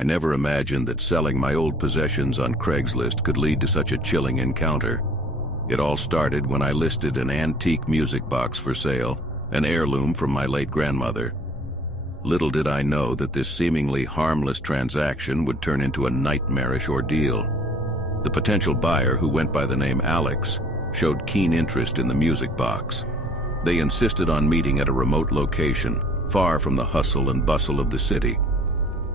I never imagined that selling my old possessions on Craigslist could lead to such a chilling encounter. It all started when I listed an antique music box for sale, an heirloom from my late grandmother. Little did I know that this seemingly harmless transaction would turn into a nightmarish ordeal. The potential buyer, who went by the name Alex, showed keen interest in the music box. They insisted on meeting at a remote location, far from the hustle and bustle of the city.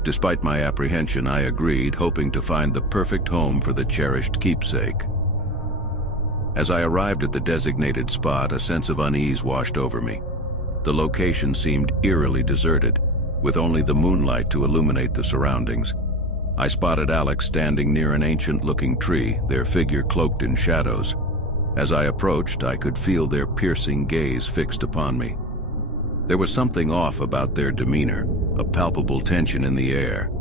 Despite my apprehension, I agreed, hoping to find the perfect home for the cherished keepsake. As I arrived at the designated spot, a sense of unease washed over me. The location seemed eerily deserted, with only the moonlight to illuminate the surroundings. I spotted Alex standing near an ancient-looking tree, their figure cloaked in shadows. As I approached, I could feel their piercing gaze fixed upon me. There was something off about their demeanor, a palpable tension in the air.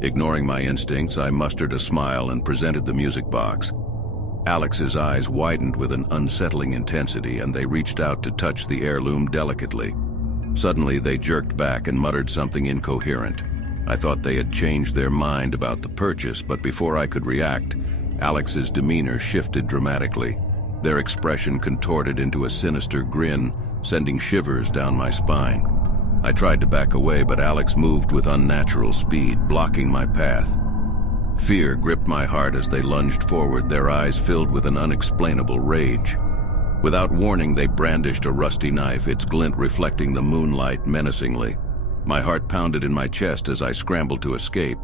Ignoring my instincts, I mustered a smile and presented the music box. Alex's eyes widened with an unsettling intensity, and they reached out to touch the heirloom delicately. Suddenly, they jerked back and muttered something incoherent. I thought they had changed their mind about the purchase, but before I could react, Alex's demeanor shifted dramatically. Their expression contorted into a sinister grin, sending shivers down my spine. I tried to back away, but Alex moved with unnatural speed, blocking my path. Fear gripped my heart as they lunged forward, their eyes filled with an unexplainable rage. Without warning, they brandished a rusty knife, its glint reflecting the moonlight menacingly. My heart pounded in my chest as I scrambled to escape.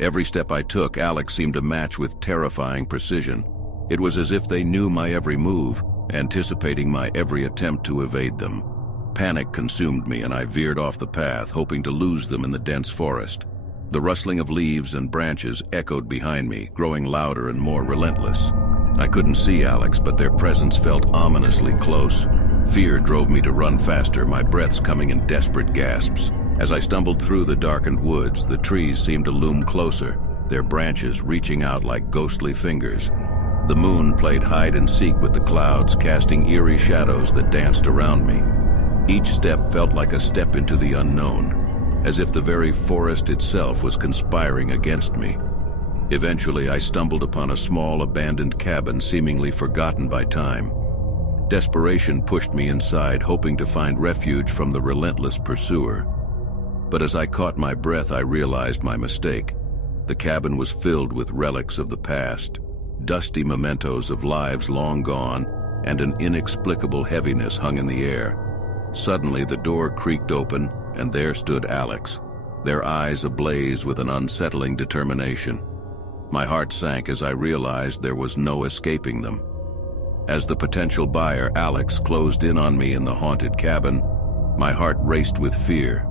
Every step I took, Alex seemed to match with terrifying precision. It was as if they knew my every move, anticipating my every attempt to evade them. Panic consumed me, and I veered off the path, hoping to lose them in the dense forest. The rustling of leaves and branches echoed behind me, growing louder and more relentless. I couldn't see Alex, but their presence felt ominously close. Fear drove me to run faster, my breaths coming in desperate gasps. As I stumbled through the darkened woods, the trees seemed to loom closer, their branches reaching out like ghostly fingers. The moon played hide-and-seek with the clouds, casting eerie shadows that danced around me. Each step felt like a step into the unknown, as if the very forest itself was conspiring against me. Eventually, I stumbled upon a small, abandoned cabin seemingly forgotten by time. Desperation pushed me inside, hoping to find refuge from the relentless pursuer. But as I caught my breath, I realized my mistake. The cabin was filled with relics of the past, dusty mementos of lives long gone, and an inexplicable heaviness hung in the air. Suddenly, the door creaked open, and there stood Alex, their eyes ablaze with an unsettling determination. My heart sank as I realized there was no escaping them. As the potential buyer, Alex, closed in on me in the haunted cabin, my heart raced with fear.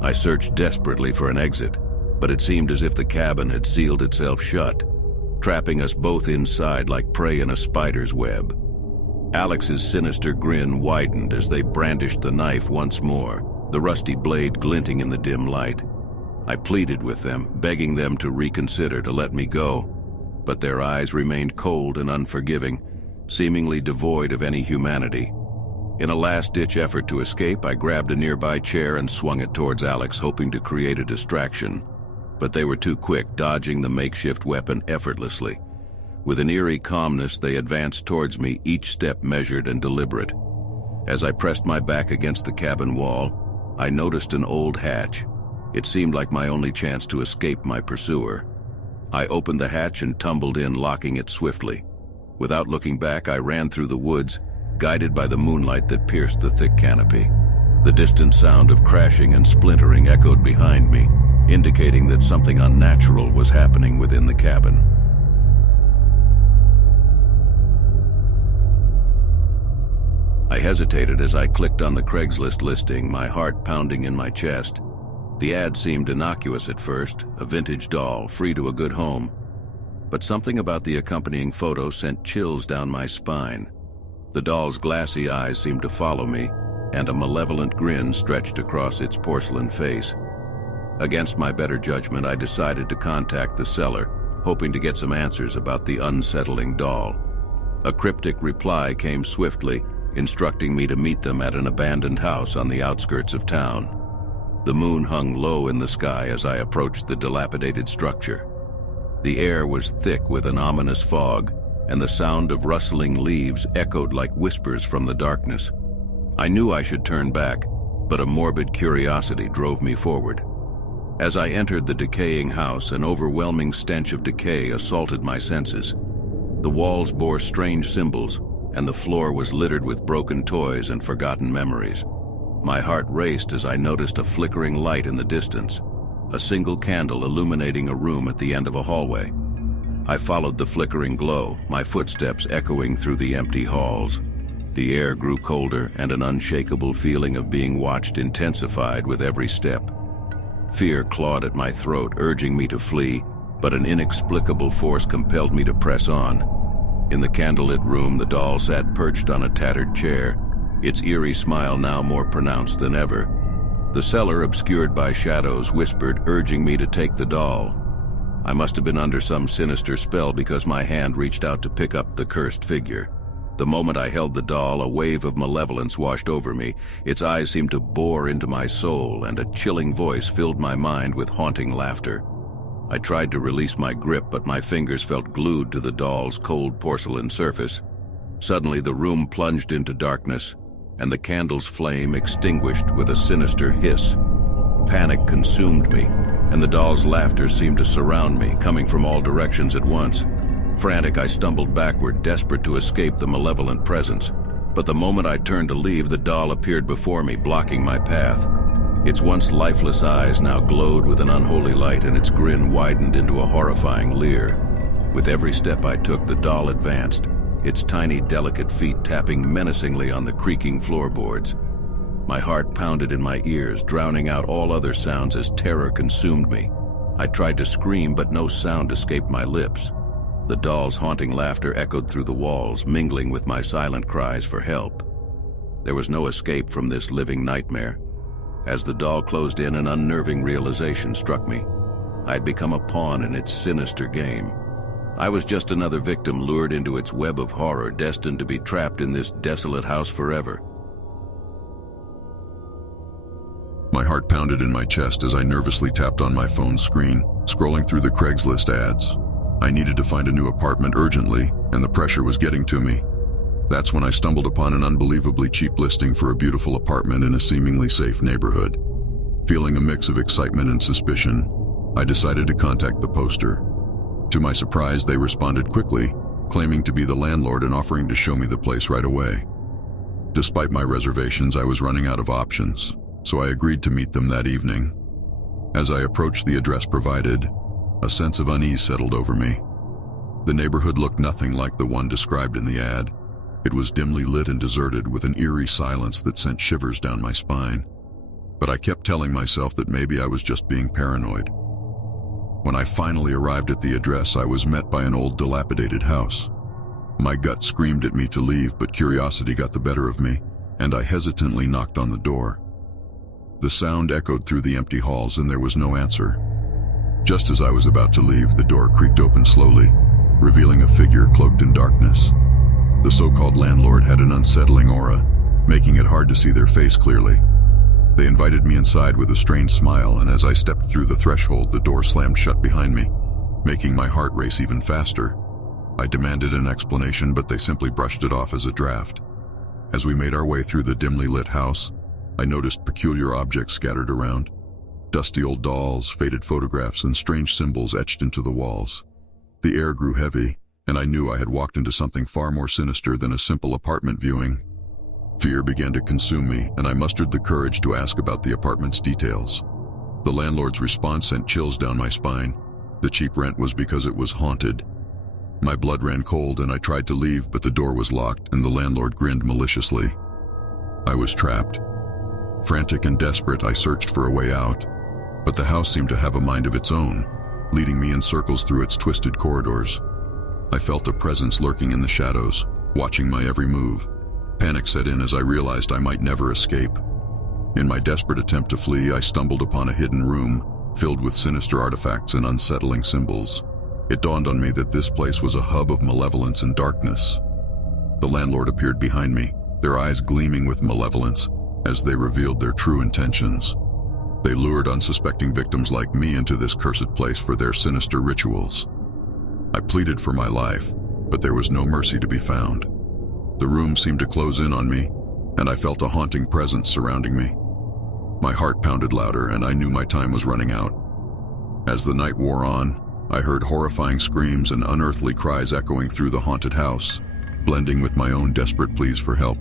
I searched desperately for an exit, but it seemed as if the cabin had sealed itself shut, trapping us both inside like prey in a spider's web. Alex's sinister grin widened as they brandished the knife once more, the rusty blade glinting in the dim light. I pleaded with them, begging them to reconsider, to let me go, but their eyes remained cold and unforgiving, seemingly devoid of any humanity. In a last-ditch effort to escape, I grabbed a nearby chair and swung it towards Alex, hoping to create a distraction. But they were too quick, dodging the makeshift weapon effortlessly. With an eerie calmness, they advanced towards me, each step measured and deliberate. As I pressed my back against the cabin wall, I noticed an old hatch. It seemed like my only chance to escape my pursuer. I opened the hatch and tumbled in, locking it swiftly. Without looking back, I ran through the woods, guided by the moonlight that pierced the thick canopy. The distant sound of crashing and splintering echoed behind me, indicating that something unnatural was happening within the cabin. I hesitated as I clicked on the Craigslist listing, my heart pounding in my chest. The ad seemed innocuous at first, a vintage doll, free to a good home. But something about the accompanying photo sent chills down my spine. The doll's glassy eyes seemed to follow me, and a malevolent grin stretched across its porcelain face. Against my better judgment, I decided to contact the seller, hoping to get some answers about the unsettling doll. A cryptic reply came swiftly, instructing me to meet them at an abandoned house on the outskirts of town. The moon hung low in the sky as I approached the dilapidated structure. The air was thick with an ominous fog, and the sound of rustling leaves echoed like whispers from the darkness. I knew I should turn back, but a morbid curiosity drove me forward. As I entered the decaying house, an overwhelming stench of decay assaulted my senses. The walls bore strange symbols, and the floor was littered with broken toys and forgotten memories. My heart raced as I noticed a flickering light in the distance, a single candle illuminating a room at the end of a hallway. I followed the flickering glow, my footsteps echoing through the empty halls. The air grew colder, and an unshakable feeling of being watched intensified with every step. Fear clawed at my throat, urging me to flee, but an inexplicable force compelled me to press on. In the candlelit room, the doll sat perched on a tattered chair, its eerie smile now more pronounced than ever. The cellar, obscured by shadows, whispered, urging me to take the doll. I must have been under some sinister spell because my hand reached out to pick up the cursed figure. The moment I held the doll, a wave of malevolence washed over me. Its eyes seemed to bore into my soul, and a chilling voice filled my mind with haunting laughter. I tried to release my grip, but my fingers felt glued to the doll's cold porcelain surface. Suddenly, the room plunged into darkness, and the candle's flame extinguished with a sinister hiss. Panic consumed me, and the doll's laughter seemed to surround me, coming from all directions at once. Frantic, I stumbled backward, desperate to escape the malevolent presence. But the moment I turned to leave, the doll appeared before me, blocking my path. Its once lifeless eyes now glowed with an unholy light, and its grin widened into a horrifying leer. With every step I took, the doll advanced, its tiny, delicate feet tapping menacingly on the creaking floorboards. My heart pounded in my ears, drowning out all other sounds as terror consumed me. I tried to scream, but no sound escaped my lips. The doll's haunting laughter echoed through the walls, mingling with my silent cries for help. There was no escape from this living nightmare. As the doll closed in, an unnerving realization struck me. I had become a pawn in its sinister game. I was just another victim lured into its web of horror, destined to be trapped in this desolate house forever. My heart pounded in my chest as I nervously tapped on my phone's screen, scrolling through the Craigslist ads. I needed to find a new apartment urgently, and the pressure was getting to me. That's when I stumbled upon an unbelievably cheap listing for a beautiful apartment in a seemingly safe neighborhood. Feeling a mix of excitement and suspicion, I decided to contact the poster. To my surprise, they responded quickly, claiming to be the landlord and offering to show me the place right away. Despite my reservations, I was running out of options, so I agreed to meet them that evening. As I approached the address provided, a sense of unease settled over me. The neighborhood looked nothing like the one described in the ad. It was dimly lit and deserted, with an eerie silence that sent shivers down my spine. But I kept telling myself that maybe I was just being paranoid. When I finally arrived at the address, I was met by an old, dilapidated house. My gut screamed at me to leave, but curiosity got the better of me, and I hesitantly knocked on the door. The sound echoed through the empty halls, and there was no answer. Just as I was about to leave, the door creaked open slowly, revealing a figure cloaked in darkness. The so-called landlord had an unsettling aura, making it hard to see their face clearly. They invited me inside with a strange smile, and as I stepped through the threshold, the door slammed shut behind me, making my heart race even faster. I demanded an explanation, but they simply brushed it off as a draft. As we made our way through the dimly lit house, I noticed peculiar objects scattered around. Dusty old dolls, faded photographs, and strange symbols etched into the walls. The air grew heavy, and I knew I had walked into something far more sinister than a simple apartment viewing. Fear began to consume me, and I mustered the courage to ask about the apartment's details. The landlord's response sent chills down my spine. The cheap rent was because it was haunted. My blood ran cold, and I tried to leave, but the door was locked, and the landlord grinned maliciously. I was trapped. Frantic and desperate, I searched for a way out, but the house seemed to have a mind of its own, leading me in circles through its twisted corridors. I felt a presence lurking in the shadows, watching my every move. Panic set in as I realized I might never escape. In my desperate attempt to flee, I stumbled upon a hidden room filled with sinister artifacts and unsettling symbols. It dawned on me that this place was a hub of malevolence and darkness. The landlord appeared behind me, their eyes gleaming with malevolence as they revealed their true intentions. They lured unsuspecting victims like me into this cursed place for their sinister rituals. I pleaded for my life, but there was no mercy to be found. The room seemed to close in on me, and I felt a haunting presence surrounding me. My heart pounded louder, and I knew my time was running out. As the night wore on, I heard horrifying screams and unearthly cries echoing through the haunted house, blending with my own desperate pleas for help.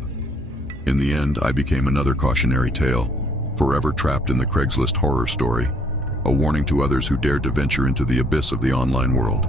In the end, I became another cautionary tale, forever trapped in the Craigslist horror story, a warning to others who dared to venture into the abyss of the online world.